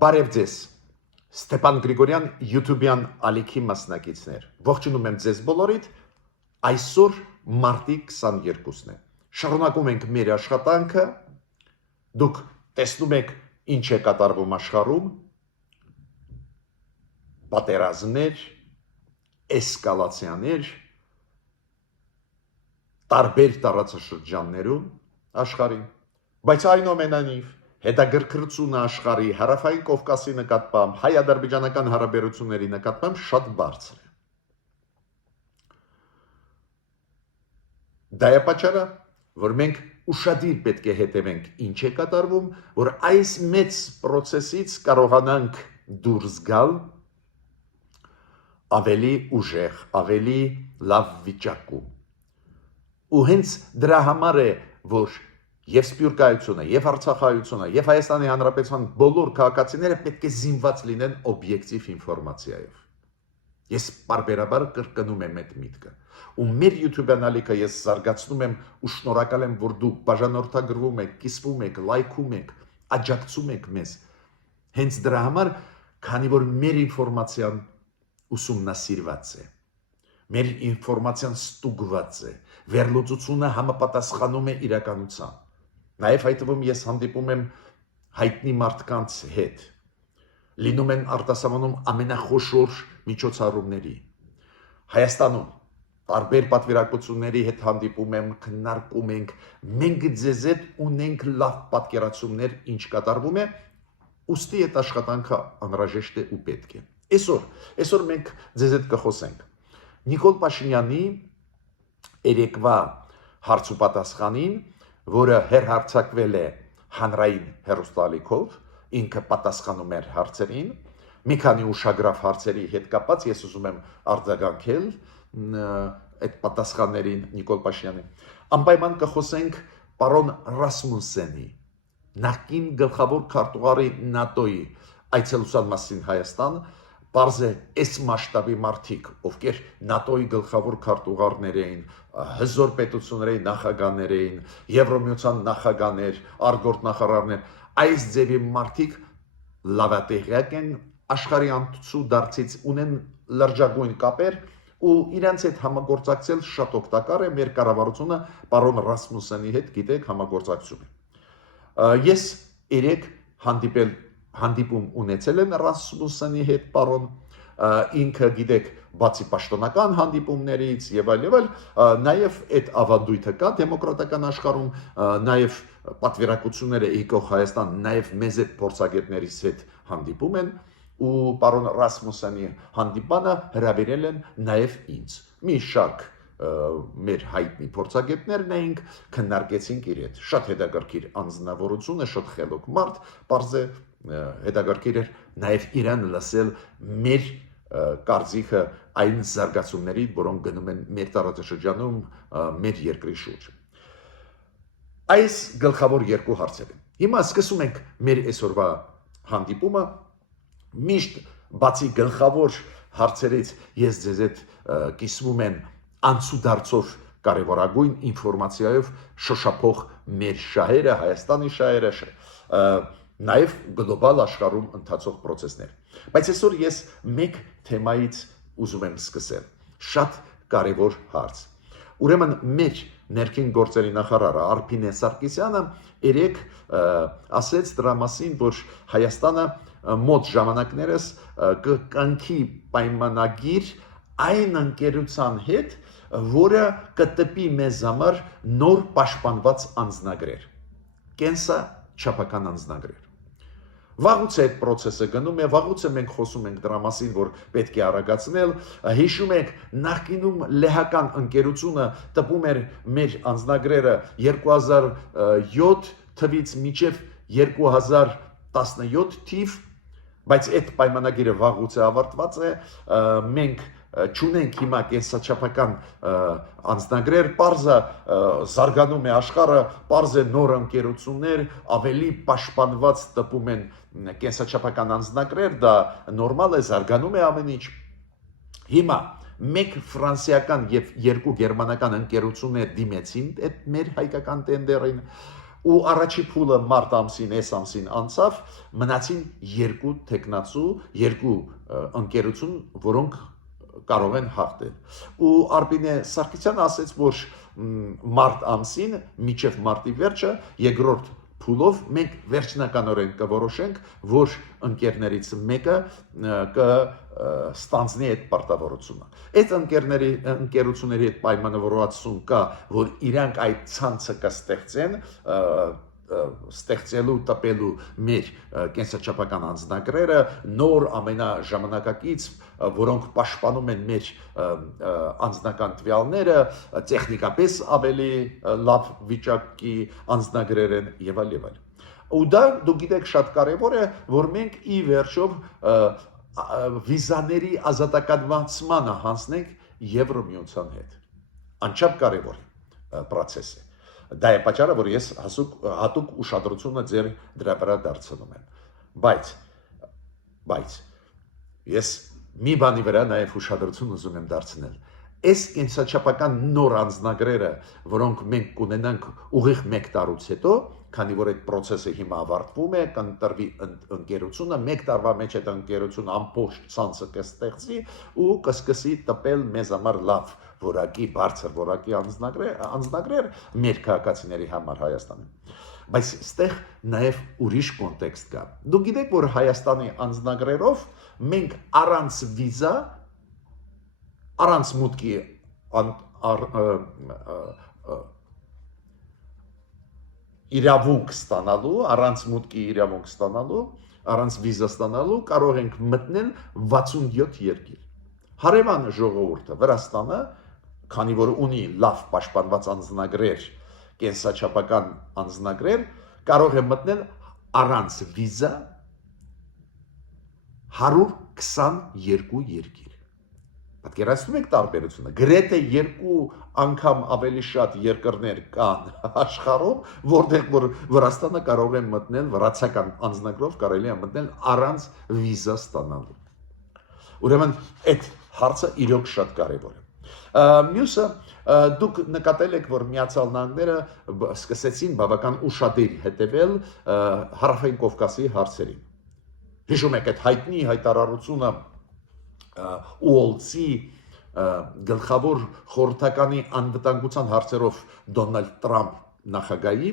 Բարև ձեզ, Ստեփան Գրիգորյան YouTube-յան ալիքի մասնակիցներ, ողջունում եմ ձեզ բոլորիդ, այսօր մարտի 22-ն է, շարունակում ենք մեր աշխատանքը, դուք տեսնում եք ինչ է կատարվում աշխարհում, պատերազմներ, էսկալացիաներ, տարբեր տարածաշրջաններում աշխարհին, բայց այնուամենայնիվ հետաքրքրությունը աշխարհի հարավային Կովկասի նկատմամբ, հայ-ադրբեջանական հարաբերությունների նկատմամբ շատ բարձր է։ Դա է պատճառը, որ մենք ուշադիր պետք է հետևենք ինչ է կատարվում, որ այս մեծ process-ից կարողանանք դուրս գալ ավելի ուժեղ, ավելի լավ վիճակում։ Ու հենց դրա համար է, որ եւ Սփյուռքայությունը, եւ Արցախայությունը, եւ Հայաստանի Հանրապետության բոլոր քաղաքացիները պետք է զինված լինեն օբյեկտիվ ինֆորմացիայով։ Ես բարբերաբար կրկնում եմ այդ միտքը։ Ու մեր YouTube-յան ալիքը ես զարգացնում եմ ու շնորհակալ եմ, որ դուք բաժանորդագրվում եք, կիսվում եք, լայքում եք, աջակցում եք մեզ։ Հենց դրա համար, քանի որ մեր ինֆորմացիան ուսումնասիրված է, մեր ինֆորմացիան ստուգված է, վերլուծությունը համապատասխանում է իրականության։ Նաև հայտվում ես հանդիպում եմ հայտնի մարդկանց հետ, լինում են արտասահմանում ամենախոշոր միջոցառումների, Հայաստանում տարբեր պատվիրակությունների հետ հանդիպում եմ, քննարկում ենք, մենք ձեզ հետ ունենք լավ պատկերացումներ, ինչ կատարվում է, ուստի այդ աշխատանքը անհրաժեշտ է ու պետք է։ Այսօր մենք ձեզ հետ կխոսենք Նիկոլ Փաշինյանի երեկվա հարց ու պատասխանին, որը հերհարցակվել է հանրային հեռուստաալիքով, ինքը պատասխանում էր հարցերին, մի քանի ուշագրավ հարցերի հետ կապված ես ուզում եմ արձագանքել այդ պատասխաններին Նիկոլ Փաշինյանի։ Անպայման կխոսենք պարոն Ռասմուսենի, նախկին գլխավոր քարտուղարի ՆԱՏՕ-ի այցելության մասին Հայաստան, Պարզ է այս մասշտաբի մարդիկ, ովքեր ՆԱՏՕ-ի գլխավոր քարտուղարներ էին, հզոր պետությունների նախագահներ էին, Եվրոմիության նախագահներ, արտգործնախարարներ, այս ձևի մարդիկ լավատեղյակ են աշխարհի անցու դարձից ունեն լրջագույն կապեր ու իրենց հետ համագործակցել շատ օգտակար է մեր կառավարությունը պարոն Ռասմուսենի հետ գիտեք համագործակցում է։ Ես երեք հանդիպում ունեցել եմ Ռասմուսենի հետ պարոն, ինքը գիտեք բացի պաշտոնական հանդիպումներից եւ այլ, նաեւ այդ ավանդույթը կա դեմոկրատական աշխարհում, նաեւ պատվիրակությունները եկող Հայաստան, նաեւ մեզ այդ փորձագետներից հետ հանդիպում են ու պարոն Ռասմուսենի հանդիպանը հրավիրել են նաեւ ինձ։ Մի շարք մեր հայտնի փորձագետներն էինք, քննարկեցինք իր հետ։ Շատ հետաքրքիր անձնավորություն է, շատ խելոք մարդ, պարզ է հետաքրքիր էր նաև իրան լսել մեր կարծիքը այն զարգացումների, որոնք գնում են մեր տարածաշրջանում, մեր երկրի շուրջ։ Այս գլխավոր երկու հարցեր են։ Հիմա սկսում ենք մեր այսօրվա հանդիպումը, միշտ բացի գլխավոր հարցերից ես ձեզ հետ կիսվում եմ անցուդարձով կարևորագույն ինֆորմացիայով շոշափող մեր շահերը, Հայաստանի շահերը, նաև գլոբալ աշխարհում ընթացող process-ներ։ Բայց այսօր ես մեկ թեմայից ուզում եմ սկսել։ Շատ կարևոր հարց։ Ուրեմն մեր ներքին գործերի նախարարը Արփինե Սարգսյանը երեք ասեց դրա մասին, որ Հայաստանը մոտ ժամանակներս կկանքի պայմանագիր այն ընկերության հետ, որը կտպի մեզ համար նոր պաշտպանված անձնագրեր, կենսաչափական անձնագրեր։ Վաղուց է այդ process-ը գնում է, վաղուց է մենք խոսում ենք դրա մասին, որ պետք է արագացնել, հիշում եք նախկինում լեհական ընկերությունը տպում էր մեր անձնագրերը 2007 թվից մինչև 2017 թիվ, բայց այդ պայմանագիրը վաղուց է ավարտված է, մենք չունենք հիմա կենսաչափական անձնագրեր, պարզը զարգանում է աշխարհը, պարզ է նոր ընկերություններ ավելի պաշտպանված տպում են կենսաչափական անձնագրեր, դա նորմալ է, զարգանում է ամեն ինչ։ Հիմա մեկ ֆրանսիական եւ երկու գերմանական ընկերություններ դիմեցին այդ մեր հայկական տենդերին, ու առաջի փուլը մարտ ամսին, այս ամսին անցավ, մնացին երկու տեխնացու, երկու ընկերություն, որոնք կարող են հաղթել։ Ու Արբինե Սարգսյանը ասաց, որ մարտ ամսին, մինչև մարտի վերջը, երկրորդ փուլով մենք վերջնականորեն կորոշենք, որ ընկերներից մեկը կստանձնի այդ պարտավորությունը։ Այդ ընկերությունների հետ պայմանավորվածություն կա, որ իրանք այդ ցանցը կստեղծեն, ստեղծելու տպելու մեր կենսաչափական անձնագրերը նոր ամենաժամանակակից, որոնք պաշտպանում են մեր անձնական տվյալները, տեխնիկապես ավելի լավ վիճակի անձնագրեր են եւ այլ եւ այլ։ Ու դա դու գիտեք շատ կարեւոր է, որ մենք ի վերջո վիզաների ազատականացմանը հանձնենք Եվրոմիության հետ։ Անչափ կարեւոր process է։ Դա է պատճառը, որ ես հատուկ ուշադրությունը ձեր դրա վրա դարձնում եմ։ Բայց ես մի բանի վրա նաև ուշադրություն ուզում եմ դարձնել։ Այս կենսաչափական նոր անձնագրերը, որոնք մենք կունենանք ուղիղ 1 տարուց հետո, քանի որ այդ process-ը հիմա ավարտվում է, կընտրվի ընկերությունը, 1 տարվա մեջ այդ ընկերությունը ամբողջ ցանցը կստեղծի ու կսկսի տպել մեզ համար լավ որակի, բարձր որակի անձնագրեր մեր քաղաքացիների համար Հայաստանում։ Բայց այստեղ նաև ուրիշ կոնտեքստ կա։ Դուք գիտեք, որ Հայաստանի անձնագրերով մենք առանց վիզա, առանց մուտքի իրավունք ստանալու, առանց մուտքի իրավունք ստանալու, առանց վիզա ստանալու կարող ենք մտնել 67 երկիր։ Հարևան ժողովուրդը Վրաստանը, քանի որ ունի լավ պաշտպանված անձնագրեր, կենսաչափական անձնագրեր, կարող է մտնել առանց վիզա 122 երկիր։ Պատկերացնում եք տարբերությունը։ Գրեթե 2 անգամ ավելի շատ երկրներ կան աշխարհում, որտեղ որ Վրաստանը կարող է մտնել, վրացական անձնագրով կարելի է մտնել առանց վիզա ստանալու։ Ուրեմն այդ հարցը իրոք շատ կարևոր է։ Մյուսը դուք նկատել եք, որ Միացյալ Նահանգները սկսեցին բավական ուշադիր հետևել Հարավային Կովկասի հարցերին։ Հիշում եք այդ հայտնի հայտարարությունը UOL-ի գլխավոր խորհրդականի անվտանգության հարցերով Դոնալդ Տրամփ նախագահի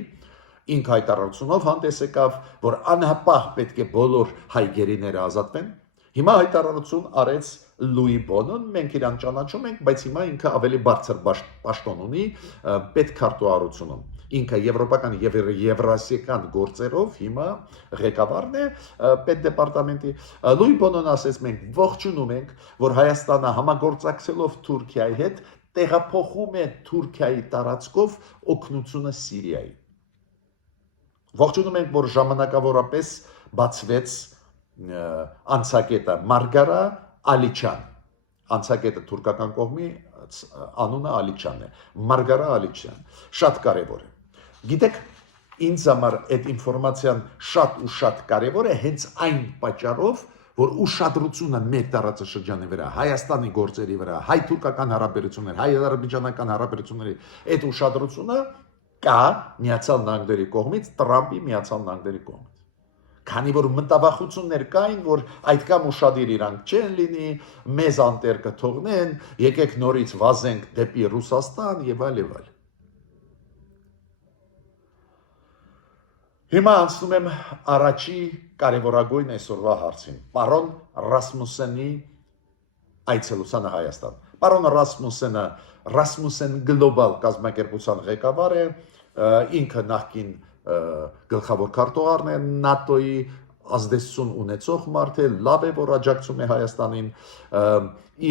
ինք հայտարարությունով հանդես եկավ, որ անհապաղ պետք է բոլոր հայ գերիները ազատվեն։ Հիմա հայտարարություն արեց Լուի Բոնոն, մենք իրան ճանաչում ենք, բայց հիմա ինքը ավելի բարձր պաշտոն ունի պետքարտուղարությունում։ Ինքը եվրոպական եւ եվրասիական գործերով հիմա ղեկավարն է պետդեպարտամենտի։ Լուի Բոնոն ասեց, մենք ողջունում ենք, որ Հայաստանը համագործակցելով Թուրքիայի հետ տեղափոխում է Թուրքիայի տարածքով օգնությունը Սիրիայի։ Ողջունում ենք, որ ժամանակավորապես բացվեց անցակետը Մարգարա Ալիչյան, անցակետը թուրքական կողմի անունը Ալիչյանն է, Մարգարա Ալիչյան, շատ կարևոր է։ Գիտեք, ինձ համար այդ ինֆորմացիան շատ ու շատ կարևոր է հենց այն պատճառով, որ ուշադրությունը մեր տարածաշրջանի վրա, Հայաստանի գործերի վրա, հայ-թուրքական հարաբերություններ, հայ-ադրբեջանական հարաբերությունների այդ ուշադրությունը կա Միացյալ Նահանգների կողմից, Տրամփի Միացյալ Նահանգների կողմից։ Քանի որ մտավախություններ կային, որ այդքան ուշադիր իրանք չեն լինի, մեզ անտեր կթողնեն, եկեք նորից վազենք դեպի Ռուսաստան եւ այլ եւ այլ։ Հիմա անցնում եմ առաջի կարևորագույն այսօրվա հարցին։ Պարոն Ռասմուսենի այցելությանը Հայաստան։ Պարոն Ռասմուսենը Rasmussen Global կազմակերպության ղեկավար է, ինքը նախկին գլխավոր քարտուղարն է ՆԱՏՕ-ի ազդեցություն ունեցող մարդ է, լավ է, որ աջակցում է Հայաստանին,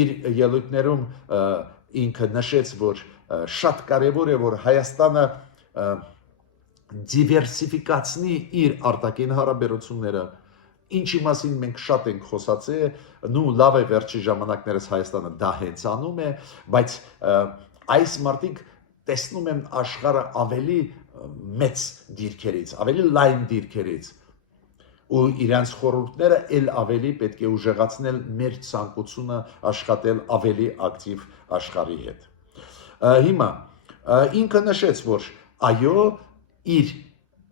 իր ելույթներում ինքը նշեց, որ շատ կարևոր է, որ Հայաստանը դիվերսիֆիկացնի իր արտաքին հարաբերությունները, ինչի մասին մենք շատ ենք խոսացել, լավ է վերջի ժամանակներս Հայաստանը դա հենց անում է, բայց այս մարդիկ տեսնում են աշխարհը ավելի մեծ դիրքերից, ավելի լայն դիրքերից, ու իրանց խորհուրդները էլ ավելի պետք է ուժեղացնել մեր ցանկությունը աշխատել ավելի ակտիվ աշխարհի հետ։ Հիմա ինքը նշեց, որ այո, իր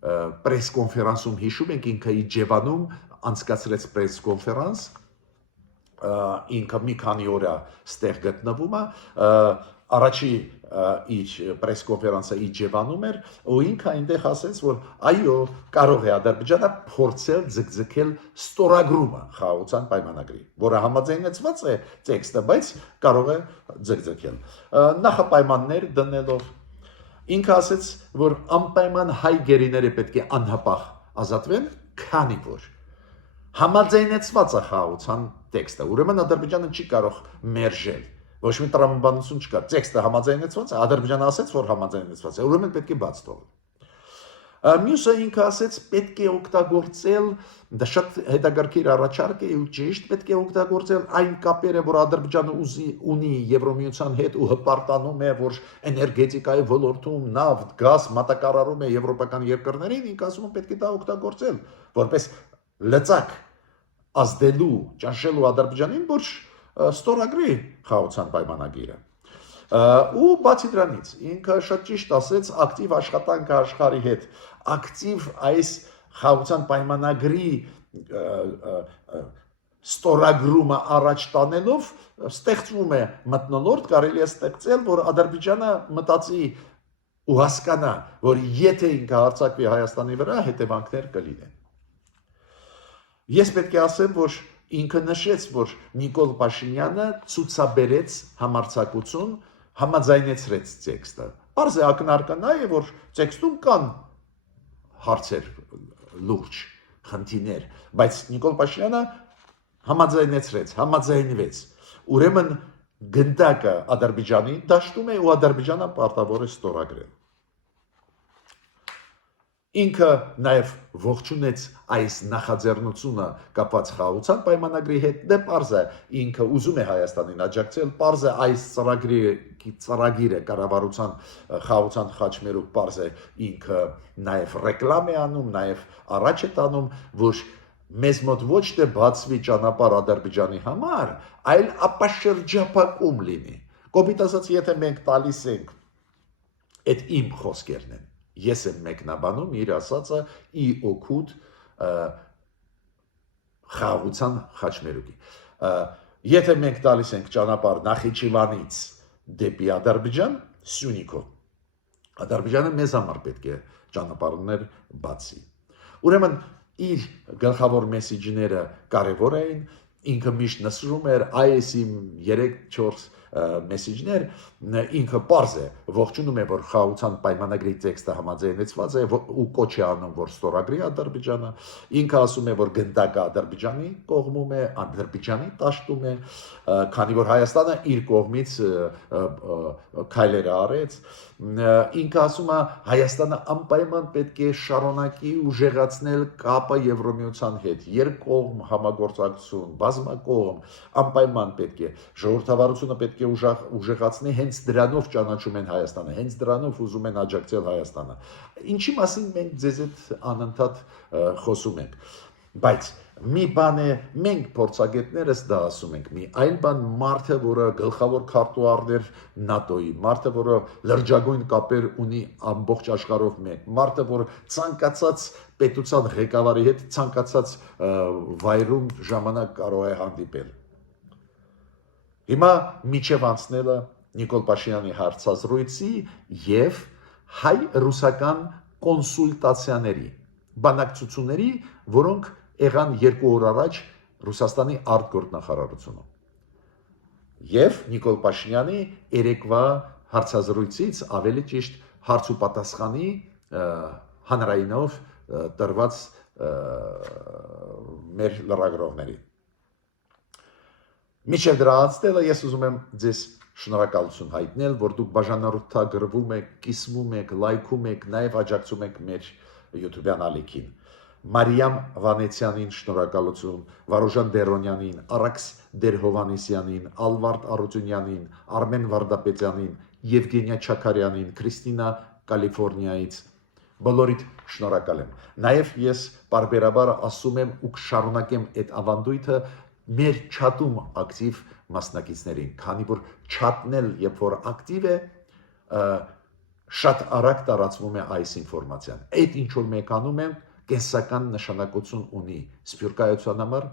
պրես կոնֆերանսում հիշում ենք ինքը Իջևանում անցկացրեց պրես կոնֆերանս ինքը մի քանի օր ստեղ գտնվում է առաջի իր պրես կոնֆերանսը Իջևանում էր ու ինքը այնտեղ ասեց որ այո կարող է Ադրբեջանը փորձել ձգձգել ստորագրումը խաղաղության պայմանագրի որը համաձայնեցված է տեքստը բայց կարող է ձգձգել նախապայմաններ դնելով ինքը ասեց որ անպայման հայ գերիները պետք է անհապաղ ազատվեն քանի որ համաձայնեցված է խաղաղության տեքստը ուրեմն Ադրբեջանը չի կարող մերժել ոչ մի տրամաբանություն չկա տեքստը համաձայնեցված է Ադրբեջանը ասեց որ համաձայնեցված է ուրեմն պետք է բաց թողնել մյուսը ինքը ասեց պետք է օգտագործել դա շատ հետաքրքիր առաջարկ է ու ճիշտ պետք է օգտագործել այն կապերը որ Ադրբեջանը ունի Եվրոմիության հետ ու հպարտանում է որ էներգետիկայի ոլորտում նավթ գազ մատակարարում է եվրոպական երկրներին ինքը ասում է պետք է դա օգտագործել որպես լծակ ազդելու ճնշելու Ադրբեջանին որ ստորագրի խաղաղության պայմանագիրը ու բացի դրանից ինքը շատ ճիշտ ասեց ակտիվ աշխատանքը աշխարհի հետ ակտիվ այս խաղաղության պայմանագրի ստորագրումը առաջ տանելով ստեղծվում է մթնոլորտ կարելի է ստեղծել որ Ադրբեջանը մտածի ու հասկանա որ եթե ինքը հարձակվի Հայաստանի վրա հետևանքներ կլինեն ես պետք է ասեմ որ ինքը նշեց որ Նիկոլ Փաշինյանը ցուցաբերեց համարձակություն համաձայնեցրեց տեքստը Պարզ է ակնարկն է որ տեքստում կան հարցեր լուրջ խնդիրներ բայց Նիկոլ Փաշինյանը համաձայնեցրեց համաձայնվեց ուրեմն գնդակը Ադրբեջանի դաշտում է ու Ադրբեջանը պարտավոր է ստորագրել ինքը նաև ողջունեց այս նախաձեռնությունը կապված խաղաղության պայմանագրի հետ դե պարզ է ինքը ուզում է Հայաստանին աջակցել պարզ է այս ծրագիրը կառավարության խաղաղության խաչմերուկ պարզ է ինքը նաև ռեկլամ է անում նաև առաջ է տանում որ մեզ մոտ ոչ թե բացվի ճանապարհ Ադրբեջանի համար այլ ապաշրջապակում լինի կոպիտ ասած եթե մենք տալիս ենք այդ իմ խոսքերն են Ես եմ մեկնաբանում իր ասածը ի օգուտ խաղաղության խաչմերուկի Եթե մենք տալիս ենք ճանապարհ Նախիջևանից դեպի Ադրբեջան Սյունիքով Ադրբեջանը մեզ համար պետք է ճանապարհներ բացի Ուրեմն իր գլխավոր մեսեջները կարևոր էին ինքը միշտ նշում էր IS-ի 3-4 մեսեջներ ինքը պարզ է ողջունում է որ խաղաղության պայմանագրի տեքստը համաձայնեցված է ու կոչ է անում որ ստորագրի Ադրբեջանը ինքը ասում է որ գնդակը Ադրբեջանի կողմում է Ադրբեջանի դաշտում է քանի որ Հայաստանը իր կողմից քայլեր արեց ինքը ասում է Հայաստանը անպայման պետք է շարունակի ուժեղացնել կապը Եվրոմիության հետ երկկողմ համագործակցություն բազմակողմ անպայման պետք է ժողովրդավարությունը պետք է ուժեղացնի հենց դրանով ճանաչում են Հայաստանը հենց դրանով ուզում են աջակցել Հայաստանը ինչի մասին մենք ձեզ հետ անընդհատ խոսում ենք բայց մի բան է մենք փորձագետներս դա ասում ենք մի այլ բան մարդը որը գլխավոր քարտուղարներ ՆԱՏՕ-ի մարդը որը լրջագույն կապեր ունի ամբողջ աշխարհով մեկ մարդը որ ցանկացած պետության ղեկավարի հետ ցանկացած վայրում ժամանակ կարող է հանդիպել Հիմա միջև անցնելը Նիկոլ Փաշինյանի հարցազրույցի եւ հայ-ռուսական կոնսուլտացիաների բանակցությունների որոնք եղան 2 օր առաջ Ռուսաստանի արտգործնախարարությունում եւ Նիկոլ Փաշինյանի երեկվա հարցազրույցից ավելի ճիշտ հարց ու պատասխանի հանրայինով տրված մեր լրագրողների Միջև դրա անցնելը ես ուզում եմ ձեզ շնորհակալություն հայտնել, որ դուք բաժանորդագրվում եք, կիսվում եք, լայքում եք, նաև աջակցում եք մեր YouTube-յան ալիքին։ Մարիամ Վանեցյանին շնորհակալություն, Վարուժան Դերոնյանին, Արաքս Դերհովանեսյանին, Ալվարդ Արությունյանին, Արմեն Վարդապետյանին, Եվգենիա Չակարյանին, Քրիստինա Կալիֆոռնիայից բոլորիդ շնորհակալ եմ։ Նաև ես բարբերաբար ասում եմ ու կշարունակեմ այդ ավանդույթը մեր չաթում ակտիվ մասնակիցներին, քանի որ չաթն էլ երբ որ ակտիվ է, շատ արագ տարածվում է այս ինֆորմացիան։ Այդ ինչ որ մենք անում ենք, կենսական նշանակություն ունի սփյուռքայության համար,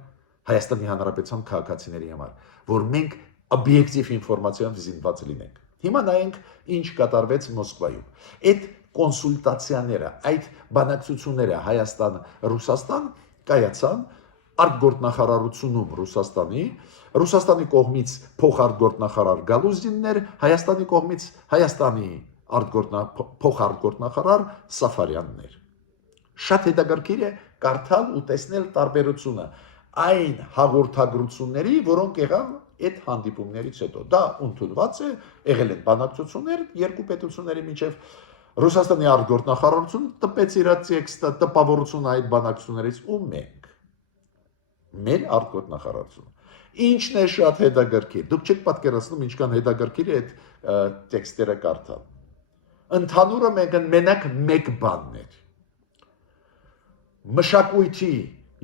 Հայաստանի Հանրապետության քաղաքացիների համար, որ մենք օբյեկտիվ ինֆորմացիայով զինված լինենք։ Հիմա նայենք ինչ կատարվեց Մոսկվայում։ Այդ կոնսուլտացիաները, այդ բանակցությունները Հայաստան-Ռուսաստան կայացան արտգործնախարարությունում Ռուսաստանի կողմից փոխարտգործնախարար Գալուզիններ, Հայաստանի կողմից Հայաստանի փոխարտգործնախարար Սաֆարյաններ։ Շատ հետաքրքիր է կարդալ ու տեսնել տարբերությունը այն հաղորդագրությունների, որոնք եղան այդ հանդիպումներից հետո։ Դա ընդունված է, եղել են բանակցություններ երկու պետությունների միջև։ Ռուսաստանի արտգործնախարարությունը տպեց իր տեքստը, տպավորությունը այդ բանակցություններից ու մենք մեր արտգործնախարարությունը։ Ինչն է շատ հետաքրքիր։ Դուք չեք պատկերացնում ինչքան հետաքրքիր է այդ տեքստերը կարդալ։ Ընդհանուրը մենակ մեկ բանն էր։ Մշակույթի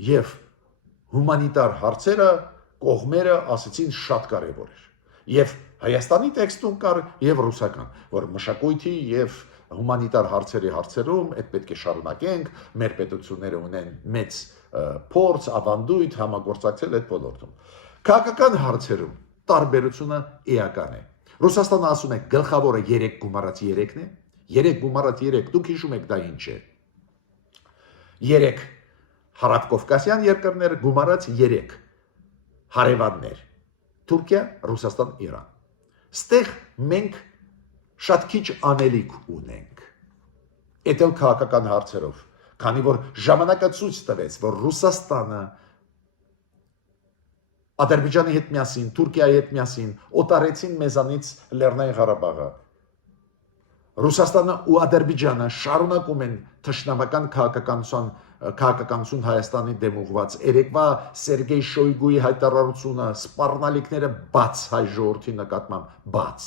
եւ հումանիտար հարցերը կողմերը ասեցին շատ կարևոր էր։ Եվ Հայաստանի տեքստում կար եւ ռուսական, որ մշակույթի եւ հումանիտար հարցերում այդ պետք է շարունակենք, մեր պետությունները ունեն մեծ փորձ, ավանդույթ համագործակցել այդ ոլորտում։ Քաղաքական հարցերում տարբերությունը էական է։ Ռուսաստանը ասում է գլխավորը 3 գումարած 3-ն է, 3 գումարած 3, դուք հիշում եք դա ինչ է։ 3 հարավկովկասյան երկրներ գումարած 3 հարևաններ՝ Թուրքիա, Ռուսաստան, Իրան։ Ստեղ մենք շատ քիչ անելիք ունենք։ Այդ էլ քաղաքական հարցերով, քանի որ ժամանակը ցույց տվեց, որ Ռուսաստանը Ադրբեջանի հետ միասին, Թուրքիայի հետ միասին օտարեցին մեզանից Լեռնային Ղարաբաղը։ Ռուսաստանը ու Ադրբեջանը շարունակում են թշնամական քաղաքականություն Հայաստանի դեմ ուղղված։ Երեկվա Սերգեյ Շոյգուի հայտարարությունը, սպառնալիքները բաց հայ ժողովրդի նկատմամբ բաց։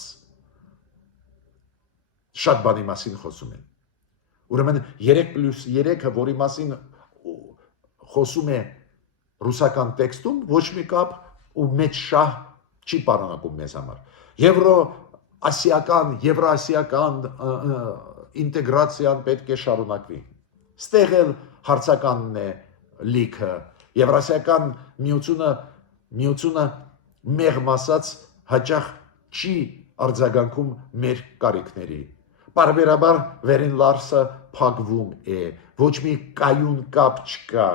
Շատ բանի մասին խոսում են։ Ուրեմն 3+3-ը, որի մասին խոսում է ռուսական տեքստում, ոչ մի կապ ու մեծ շահ չի պարունակում մեզ համար։ Եվրասիական ինտեգրացիան պետք է շարունակվի։ Ստեղ էլ հարցականն է լիքը։ Եվրասիական միությունը մեղմ ասած հաճախ չի արձագանքում մեր կարիքների։ Պարբերաբար վերին լարսը փակվում է, ոչ մի կայուն կապ չկա։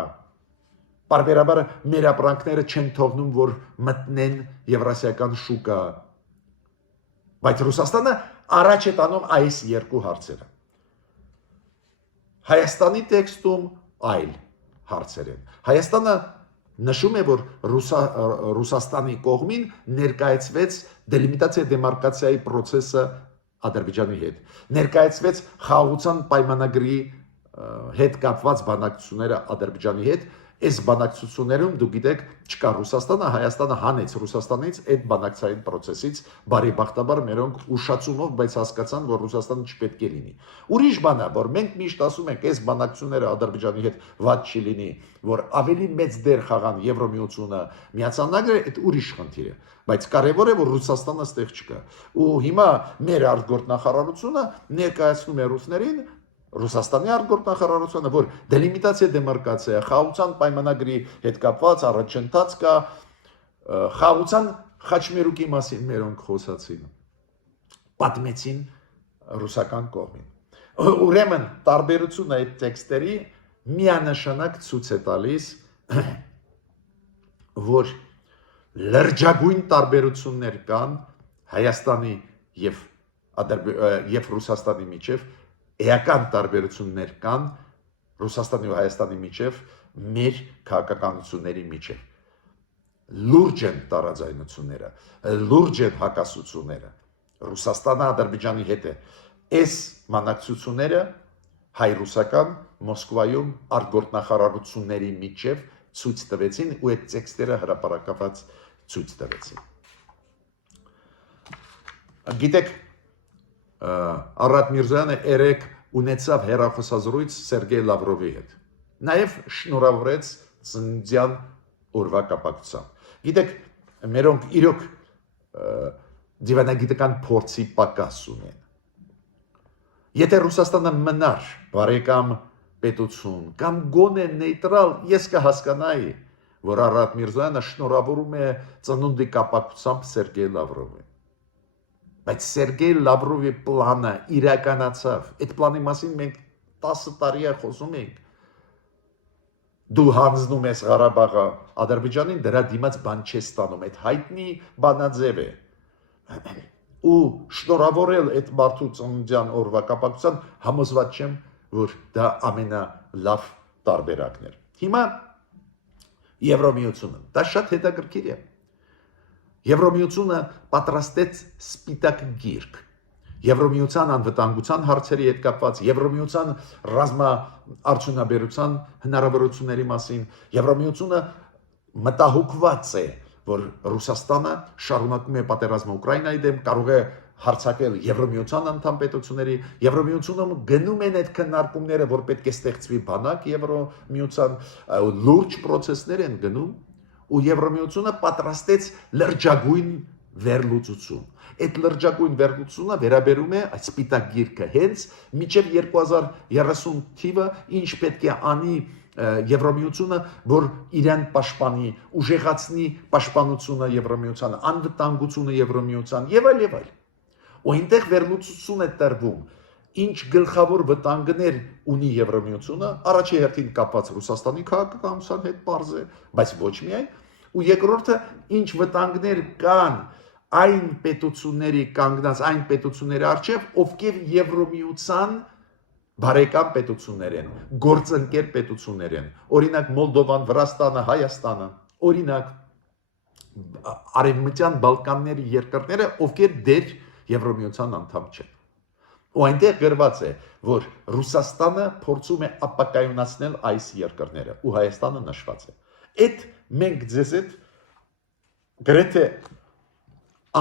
Պարբերաբար մեր ապրանքները չեն թողնում, որ մտնեն եվրասիական շուկա։ Բայց Ռուսաստանը առաջ է տանում այս երկու հարցերը։ Հայաստանի տեքստում այլ հարցեր են։ Հայաստանը նշում է, որ Ռուսաստանի կողմին ներկայացվեց դելիմիտացիա դեմարկացիայի process-ը Ադրբեջանի հետ։ Ներկայացվեց խաղաղության պայմանագրի հետ կապված բանակցությունները Ադրբեջանի հետ։ Այս բանակցություններում դուք գիտեք, չկա Ռուսաստանը, Հայաստանը հանեց Ռուսաստանից այդ բանակցային process-ից, բարեբախտաբար մերոնք ուշացումով, բայց հասկացան, որ Ռուսաստանը չպետք է լինի։ Ուրիշ բան է, որ մենք միշտ ասում ենք, այս բանակցությունները Ադրբեջանի հետ ված չի լինի, որ ավելի մեծ դեր խաղան Եվրոմիությունը, Միացյալ Նահանգները, այդ ուրիշ խնդիր է, բայց կարևոր է, որ Ռուսաստանը ստեղ չկա։ Ու հիմա մեր արտգործնախարարությունը ներկայացնում է ռուսներին, Ռուսաստանի արտգործնախարարությունը, որ դելիմիտացիա դեմարկացիա, խաղաղության պայմանագրի հետ կապված առաջընթաց կա, խաղաղության խաչմերուկի մասին մերոնք խոսացին, պատմեցին ռուսական կողմին։ Ուրեմն տարբերությունը այդ տեքստերի միանշանակ ցույց է տալիս, որ լրջագույն տարբերություններ կան Հայաստանի եւ Ռուսաստանի միջև, էական տարբերություններ կան Ռուսաստանի ու Հայաստանի միջև, մեր քաղաքականությունների միջև։ Լուրջ են տարաձայնությունները, լուրջ են հակասությունները։ Ռուսաստանը Ադրբեջանի հետ է։ Այս բանակցությունները հայ-ռուսական Մոսկվայում արտգործնախարարությունների միջև ցույց տվեցին ու այդ տեքստերը հրապարակված ցույց տվեցին։ Գիտեք, Արադ Միրզոյանը երեք ունեցավ հեռախոսազրույց Սերգեյ Լավրովի հետ։ Նաև շնորհավորեց ծննդյան օրվա կապակցությամբ։ Գիտեք, մերոնք իրոք դիվանագիտական փորձի պակաս ունեն։ Եթե Ռուսաստանը մնար բարեկամ պետություն կամ գոնե նեյտրալ, ես կհասկանայի, որ Արարատ Միրզոյանը շնորհավորում է ծնունդի կապակցությամբ Սերգեյ Լավրովին։ Բայց Սերգեյ Լավրովի պլանը իրականացավ։ Այդ պլանի մասին մենք 10 տարի է խոսում ենք։ Դու հանձնում ես Ղարաբաղը Ադրբեջանին, դրա դիմաց բան չես ստանում։ Այդ հայտնի բանաձև է։ Ու շնորհավորել այդ մարդու ծննդյան օրվա կապակցությամբ համոզված չեմ, որ դա ամենալավ տարբերակն էր։ Հիմա Եվրոմիությունը, դա շատ հետաքրքիր է։ Եվրոմիությունը պատրաստեց սպիտակ գիրք։ Եվրոմիության անվտանգության հարցերի հետ կապված, Եվրոմիության ռազմաարդյունաբերության հնարավորությունների մասին, Եվրոմիությունը մտահոգված է, որ Ռուսաստանը շարունակում է պատերազմը Ուկրաինայի դեմ, կարող է հարձակել Եվրոմիության անդամ պետությունների, Եվրոմիությունում գնում են այդ քննարկումները, որ պետք է ստեղծվի բանակ Եվրոմիության, լուրջ process-ներ են գնում, ու Եվրոմիությունը պատրաստեց լրջագույն վերլուծություն։ Այդ լրջագույն վերլուծությունը վերաբերում է այդ սպիտակ գիրքը հենց մինչև 2030 թիվը ինչ պետք է անի Եվրոմիությունը, որ իրեն պաշտպանի, ուժեղացնի պաշտպանությունը Եվրոմիությանը, անվտանգությունը Եվրոմիության եւ այլ։ Ու այնտեղ վերլուծություն է տրվում, ինչ գլխավոր վտանգներ ունի Եվրոմիությունը, առաջի հերթին կապված Ռուսաստանի քաղաքականության հետ պարզ է, բայց ոչ միայն, ու երկրորդը ինչ վտանգներ կան այն պետությունների կանգնած այն պետությունների առջև, ովքեր Եվրոմիության բարեկամ պետություններ են, գործընկեր պետություններ են, օրինակ Մոլդովան, Վրաստանը, Հայաստանը, օրինակ Արևմտյան Բալկանների երկրները, ովքեր դեռ Եվրոմիության անդամ չեն։ Ու այնտեղ գրված է, որ Ռուսաստանը փորձում է ապակայունացնել այս երկրները, ու Հայաստանը նշված է։ Այդ մենք ձեզ այդ գրեթե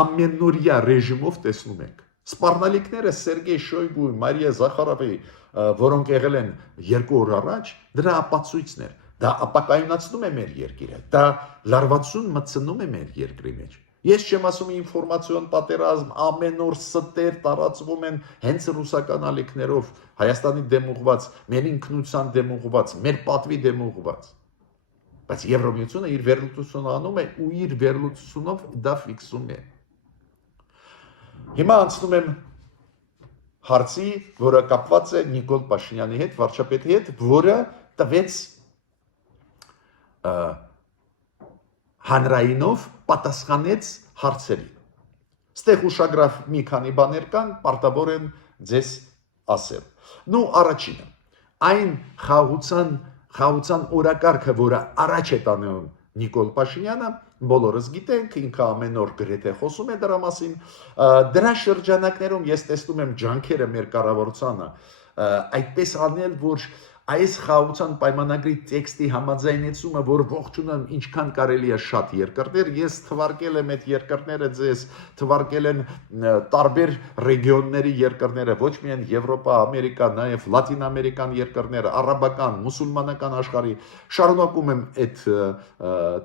ամենօրյա ռեժիմով տեսնում ենք։ Սպառնալիքները Սերգեյ Շոյգուի, Մարիա Զախարովի, որոնք եղել են 2 օր առաջ, դրա ապացույցն էր։ Դա ապակայունացնում է մեր երկիրը, դա լարվածություն մտցնում է մեր երկրի մեջ։ Ես չեմ ասում ինֆորմացիոն պատերազմ, ամեն օր ստեր տարածվում են հենց ռուսական ալիքներով, Հայաստանի դեմ ուղված, մեր ինքնության դեմ ուղված, մեր պատվի դեմ ուղված։ Բայց Եվրոմիությունը իր վերլուծությունը անում է ու իր վերլուծությունով դա ֆիքսում է։ Հիմա անցնում եմ հարցի, որը կապված է Նիկոլ Փաշինյանի հետ, վարչապետի հետ, որը տվեց հանրայինով պատասխանեց հարցերի։ Ստեղ ուշագրավ մի քանի բաներ կան, պարտավոր են ձեզ ասել։ Նու առաջինը, այն խաղաղության օրակարգը, որը առաջ է տանում Նիկոլ Փաշինյանը, բոլորս գիտենք, ինքը ամեն օր գրեթե խոսում է դրա մասին, դրա շրջանակներում ես տեսնում եմ ջանքերը մեր կառավարությանը այդպես անել, որ այս խաղաղության պայմանագրի տեքստի համաձայնեցումը, որ ողջունում ինչքան կարելի է շատ երկրներ, ես թվարկել եմ այդ երկրները ձեզ, թվարկել են տարբեր ռեգիոնների երկրները, ոչ միայն Եվրոպա, Ամերիկա, նաև Լատին ամերիկան երկրները, արաբական, մուսուլմանական աշխարհի, շարունակում եմ այդ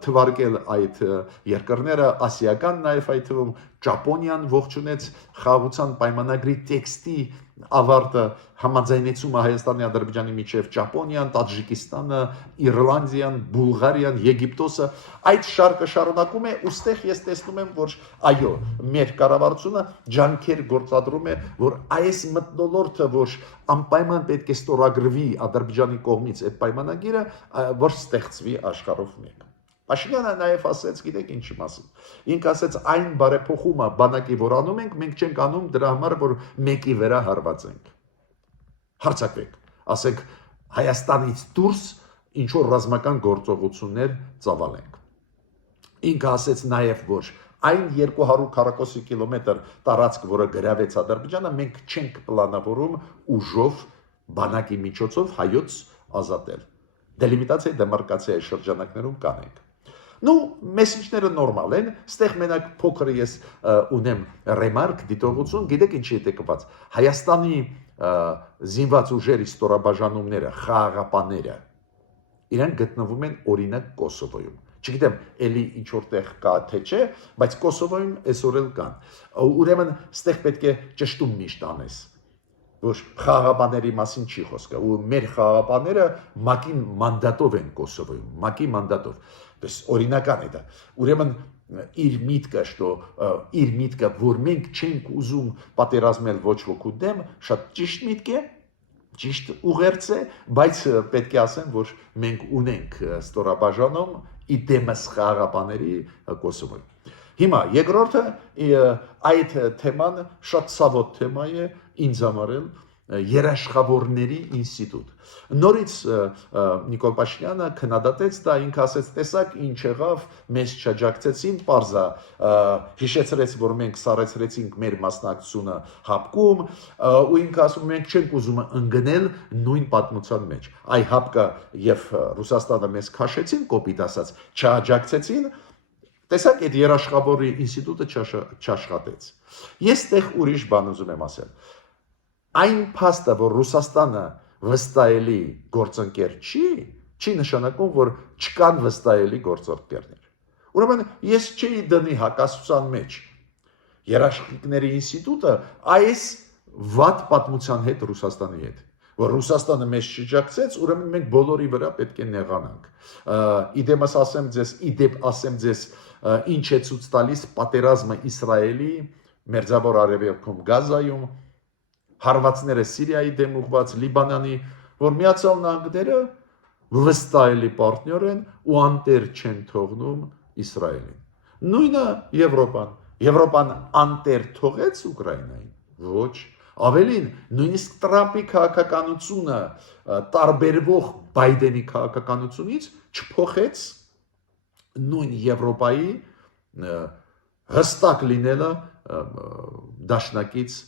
թվարկել այդ երկրները, ասիական նաև այդ թվում Ճապոնիան ողջունեց խաղաղության պայմանագրի տեքստի ավարտը համաձայնեցումը Հայաստանի Ադրբեջանի միջև Ճապոնիան, Տաջիկստանը, Իռլանդիան, Բուլղարիան, Եգիպտոսը այդ շարքը շարունակում է, ուստեղ ես տեսնում եմ, որ այո, մեր կառավարությունը ջանքեր գործադրում է, որ այս մթնոլորտը, որ անպայման պետք է ստորագրվի Ադրբեջանի կողմից այդ պայմանագիրը, որ ստեղծվի աշխարհով մեկ։ Փաշինյանը նաև ասեց, գիտեք ինչի մասին։ Ինքը ասեց, այն բարեփոխումը բանակի որ անում ենք, մենք չենք անում դրա համար, որ մեկի վրա հարվածենք։ Հարցակվեք, ասեք Հայաստանից դուրս ինչ որ ռազմական գործողություններ ծավալենք։ Ինքը ասեց նաև, որ այն 240 կիլոմետր տարածք, որը գրավեց Ադրբեջանը, մենք չենք պլանավորում ուժով բանակի միջոցով հայոց ազատել։ Դելիմիտացիա, դեմարկացիայի շրջանակներում կանենք։ Նու մեսիջները նորմալ են, ստեղ մենակ փոքր ես ունեմ ռեմարկ, դիտողություն, գիտեք ինչի հետ է կապված։ Հայաստանի զինված ուժերի ստորաբաժանումները, խաղաղապանները, իրենք գտնվում են օրինակ Կոսովոյում։ Չգիտեմ, էլի ինչ որտեղ կա թե չէ, բայց Կոսովոյում այսօր էլ կան։ Ուրեմն ստեղ պետք է ճշտում միշտ անես։ որ խաղաղաբաների մասին չի խոսքը ու մեր խաղաղաբաները ՄԱԿ-ի մանդատով են Կոսովոյում, ՄԱԿ-ի մանդատով, պես օրինական է դա, ուրեմն իր միտքը, որ մենք չենք ուզում պատերազմել ոչ ոքի դեմ, շատ ճիշտ միտք է, ճիշտ ուղերձ է, բայց պետք է ասեմ, որ մենք ունենք ստորաբաժանում իդեմս խաղաղաբաների Կոսովոյում։ Հիմա երկրորդը այդ թեման շատ ցավոտ թեմա է ինձ համար երաշխավորների ինստիտուտ։ Նորից Նիկոլ Փաշինյանը քննադատեց դա, ինքը ասեց, տեսակ ինչ եղավ, մեզ չաջակցեցին, պարզա հիշեցրեց, որ մենք սարեցրեցինք մեր մասնակցությունը հապկում, ու ինքը ասում մենք չենք ուզում ընկնել նույն պատմության մեջ։ Այ հապկը եւ Ռուսաստանը մեզ քաշեցին, կոպիտ ասած, չաջակցեցին, տեսակ այդ երաշխավորի ինստիտուտը չաշխատեց։ Ես տեղ ուրիշ բան ուզում եմ ասել։ Այն փաստը, որ Ռուսաստանը վստահելի գործընկեր չի նշանակում, որ չկան վստահելի գործընկերներ։ Ուրեմն ես չի դնի հակասության մեջ երաշխիքների ինստիտուտը այս վատ պատմության հետ Ռուսաստանի հետ, որ Ռուսաստանը մեզ չջակցեց, ուրեմն մենք բոլորի վրա պետք է նեղանանք։ Իդեպ ասեմ ձեզ, ինչ է ցույց տալիս պատերազմը Իսրայելի Մերձավոր Արևելքում Գազայում, հարվածները Սիրիայի դեմ ուղված, Լիբանանի, որ Միացյալ Նահանգները վստահելի պարտներ են ու անտեր չեն թողնում Իսրայելին։ Նույնը Եվրոպան անտեր թողեց Ուկրաինային։ Ոչ, ավելին, նույնիսկ Տրամփի քաղաքականությունը տարբերվող Բայդենի քաղաքականությունից չփոխեց նույն Եվրոպայի հստակ լինելը դաշնակից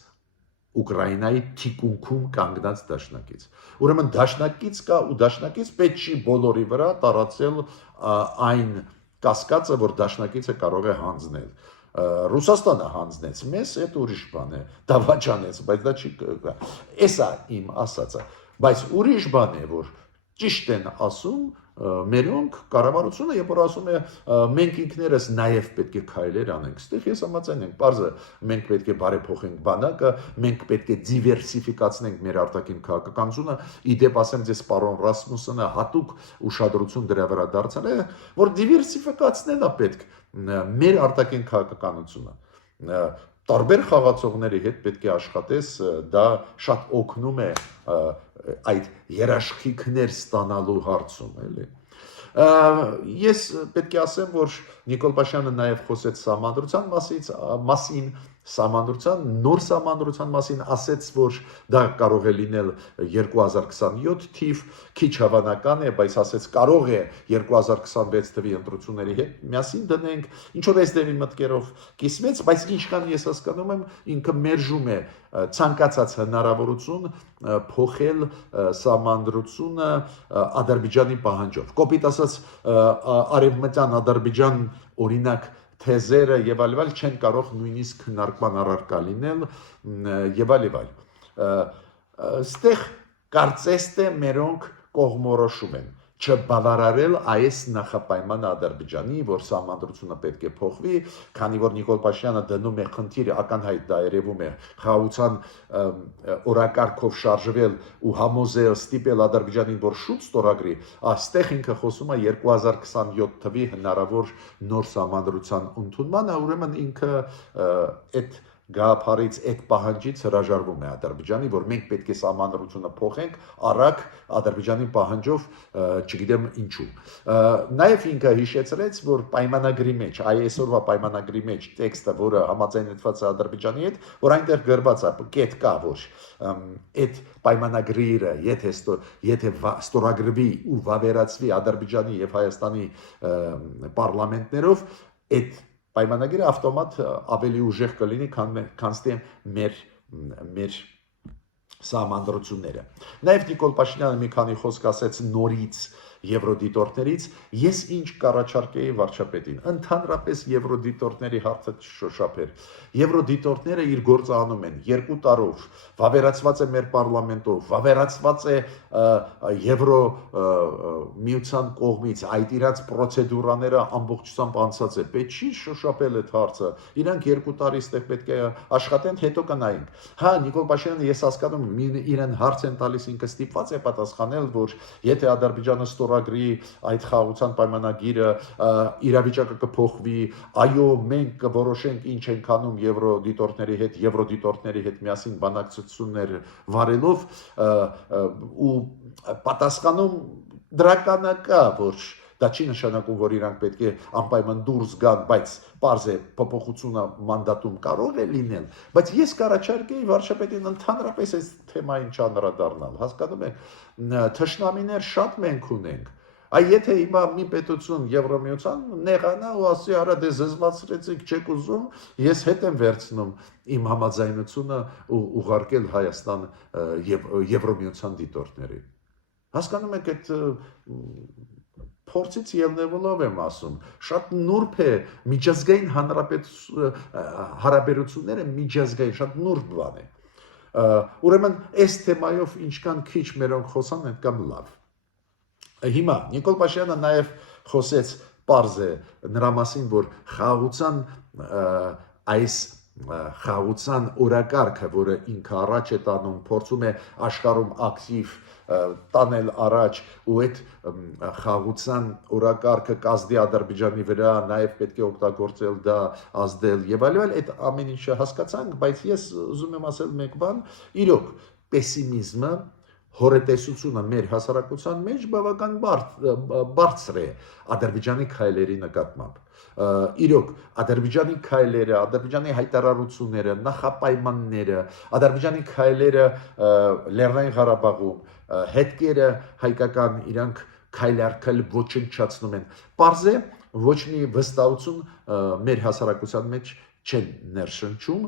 Ուկրաինայի թիկունքում կանգնած դաշնակից։ Ուրեմն դաշնակից կա ու դաշնակից պետք չի բոլորի վրա տարածել այն կասկածը, որ դաշնակիցը կարող է հանձնել։ Ռուսաստանը հանձնեց մեզ, այդ ուրիշ բան է, դավաճանեց, բայց դա չի էսա իմ ասածը, բայց ուրիշ բան է, որ ճիշտ են ասում մերոնք կառավարությունը, երբ որ ասում է մենք ինքներս նաև պետք է քայլեր անենք, ստեղ ես համաձայն եմ, պարզը մենք պետք է բարեփոխենք բանակը, մենք պետք է դիվերսիֆիկացնենք մեր արտաքին քաղաքականությունը, իդեպ ասեմ ձեզ պարոն Ռասմուսյանը հատուկ ուշադրություն դրա վրա դարձել է, որ դիվերսիֆիկացնելն է պետք մեր արտաքին քաղաքականությունը տարբեր խաղացողների հետ պետք է աշխատես, դա շատ օգնում է այդ երաշխիքներ ստանալու հարցում, էլի։ Ես պետք է ասեմ, որ Նիկոլ Փաշինյանը նաև խոսեց սահմանադրության մասին, նոր սահմանադրության մասին, ասեց, որ դա կարող է լինել 2027 թիվ, քիչ հավանական է, բայց ասեց կարող է 2026 թվի ընտրությունների հետ միասին դնենք, ինչ որ այս դեպի մտքերով կիսվեց, բայց ինչքան ես հասկանում եմ, ինքը մերժում է ցանկացած հնարավորություն փոխել սահմանադրությունը Ադրբեջանի պահանջով։ Կոպիտ ասած, արևմտյան Ադրբեջան օրինակ թեզերը եւ այլ չեն կարող նույնիսկ քննարկման առարկա լինել եւ այլ։ Ստեղ կարծես թե մերոնք կողմորոշում են չբավարարել այս նախապայմանը Ադրբեջանի, որ սահմանադրությունը պետք է փոխվի, քանի որ Նիկոլ Փաշինյանը դնում է խնդիրը ակնհայտ դա երևում է խաղաղության օրակարգով շարժվել ու համոզել ստիպել Ադրբեջանին, որ շուտ ստորագրի, այստեղ ինքը խոսում է 2027 թվի հնարավոր նոր սահմանադրության ընդունմանը, ուրեմն ինքը այդ գաղափարից այդ պահանջից հրաժարվում է Ադրբեջանի, որ մենք պետք է սահմանադրությունը փոխենք առակ Ադրբեջանի պահանջով, չգիտեմ ինչու։ Նաև ինքը հիշեցրեց, որ պայմանագրի մեջ, այսօրվա պայմանագրի մեջ տեքստը, որը համաձայնեցված է Ադրբեջանի հետ, որ այնտեղ գրված է, կետ կա, որ այդ պայմանագրերը, եթե ստորագրվի ու վավերացվի Ադրբեջանի եւ Հայաստանի պարլամենտներով, այդ պայմանագիրը ավտոմատ ավելի ուժեղ կլինի, քան մեր սահմանադրությունները։ Նաև Նիկոլ Փաշինյանը մի քանի խոսք ասեց նորից եվրոդիտորդներից, ես ինչ կառաջարկեի վարչապետին, ընդհանրապես եվրոդիտորդների հարցը չշոշափեր։ Եվրոդիտորդները իր գործը անում են 2 տարով, վավերացված է մեր պարլամենտով, վավերացված է Եվրո միության կողմից, այդ իրաց պրոցեդուրաները ամբողջությամբ անցած է, պետք չի շոշափել այդ հարցը, իրանք 2 տարի ստեղ պետք է աշխատեն, հետո կնայենք։ Հա, Նիկոլ Փաշինյանը ես հասկանում եմ, իրեն հարց են տալիս, ինքը ստիպված է պատասխանել, որ եթե Ադրբեջանը ստորագրի այդ խաղաղության պայմանագիրը, իրավիճակը կփոխվի, այո, մենք կորոշենք ինչ ենք անում եվրոդիտորդների հետ միասին բանակցություններ վարելով ու պատասխանում դրականակա, որ դա չի նշանակում, որ իրանք պետք է անպայման դուրս գան, բայց պարզ է փոփոխությունը մանդատում կարող է լինել, բայց ես կառաջարկեի վարչապետին ընդհանրապես այս թեմային չանդրադառնալ, հասկանում եք, թշնամիներ շատ մենք ունենք, այ եթե հիմա մի պետություն Եվրոմիության նեղանա ու ասի, արա դե զզվացրեցիք, չեք ուզում, ես հետ եմ վերցնում իմ համաձայնությունը ու ուղարկել Հայաստան Եվրոմիության դիտորդների։ Հասկանում եք, այդ փորձից ելնելով եմ ասում, շատ նուրբ է միջազգային հարաբերությունները միջազգային, շատ նուրբ բան է։ Ուրեմն այս թեմայով ինչքան քիչ մերոնք խոսան, այդքան լավ։ Հիմա Նիկոլ Փաշինյանը նաև խոսեց, պարզ է նրա մասին, որ խաղաղության այս խաղաղության օրակարգը, որը ինքը առաջ է տանում, փորձում է աշխարհում ակտիվ տանել առաջ ու այդ խաղաղության օրակարգը կազդի Ադրբեջանի վրա, նաև պետք է օգտագործել դա, ազդել եւ այլն, այդ ամեն ինչը հասկացանք, բայց ես ուզում եմ ասել մեկ բան, իրոք պեսիմիզմը հորետեսությունը մեր հասարակության մեջ բավական բարձր է Ադրբեջանի քայլերի նկատմամբ։ Իրոք Ադրբեջանի քայլերը, Ադրբեջանի հայտարարությունները, նախապայմանները, Ադրբեջանի քայլերը Լեռնային Ղարաբաղում, հետքերը հայկական իրանք քայլարկել ոչնչացնում են։ Պարզ է, ոչ մի վստահություն մեր հասարակության մեջ չեն ներշնչում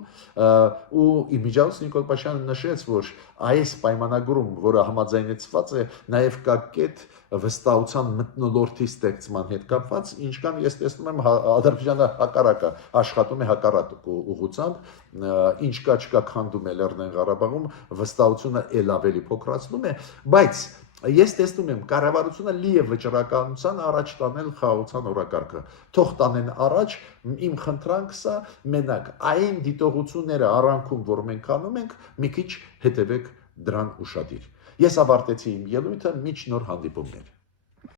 ու իմիջիայլոց Նիկոլ Փաշինյանը նշեց, որ այս պայմանագրում, որը համաձայնեցված է, նաև կա կետ վստահության մթնոլորտի ստեղծման հետ կապված, ինչքան ես տեսնում եմ Ադրբեջանը հակառակը աշխատում է հակառակ ուղղությամբ, ինչ կա չկա քանդում է Լեռնային Ղարաբաղում, վստահությունը ել ավելի փոքրացնում է, բայց ես տեսնում եմ կառավարությունը լի է վճռականության առաջ տանել խաղաղության օրակարգը։ Թող տանեն առաջ, իմ խնդրանքս է մենակ այն դիտողությունները առանքում, որ մենք անում ենք, մի քիչ հետևեք դրան ուշադիր։ Ես ավարտեցի իմ ելույթը, միջ նոր հանդիպումներ։